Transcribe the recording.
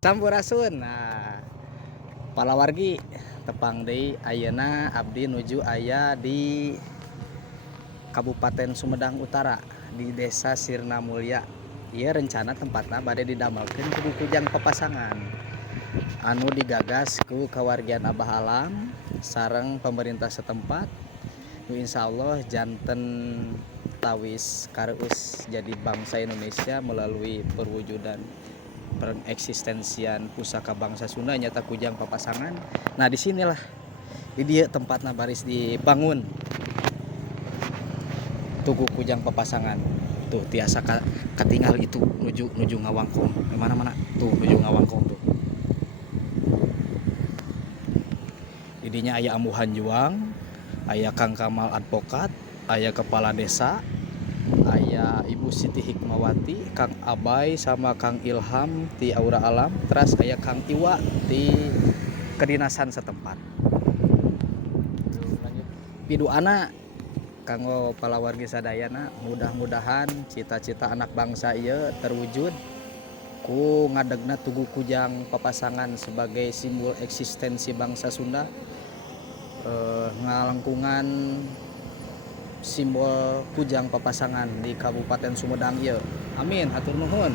Sampurasun. Nah, palawargi tepang deui ayeuna abdi nuju aya di Kabupaten Sumedang Utara di Desa Sirna Mulya. Ieu rencana tempatna bade didamelkeun kudu kujang papasangan anu digagas ku kawargian Abah Alam sareng pemerintah setempat. Insyaallah janten tawis kareus jadi bangsa Indonesia melalui perwujudan pengeksistensian pusaka bangsa Sunda nyata kujang papasangan. Nah disinilah di dia tempatnya baris dibangun tugu kujang papasangan tuh tiasa katinggal itu nuju ngawangkong mana tuh nuju ngawangkong tuh didinya aya Amuhan Juang, aya Kang Kamal Advokat, aya Kepala Desa, aya Ibu Siti Hikmawati, Kang Abai sama Kang Ilham di Aura Alam, terus aya Kang Iwa di kedinasan setempat. Piduana kanggo palawargi sadayana mudah-mudahan cita-cita anak bangsa ieu terwujud ku ngadegna tugu kujang papasangan sebagai simbol eksistensi bangsa Sunda, ngalangkungan simbol kujang papasangan di Kabupaten Sumedang ieu. Amin, hatur nuhun.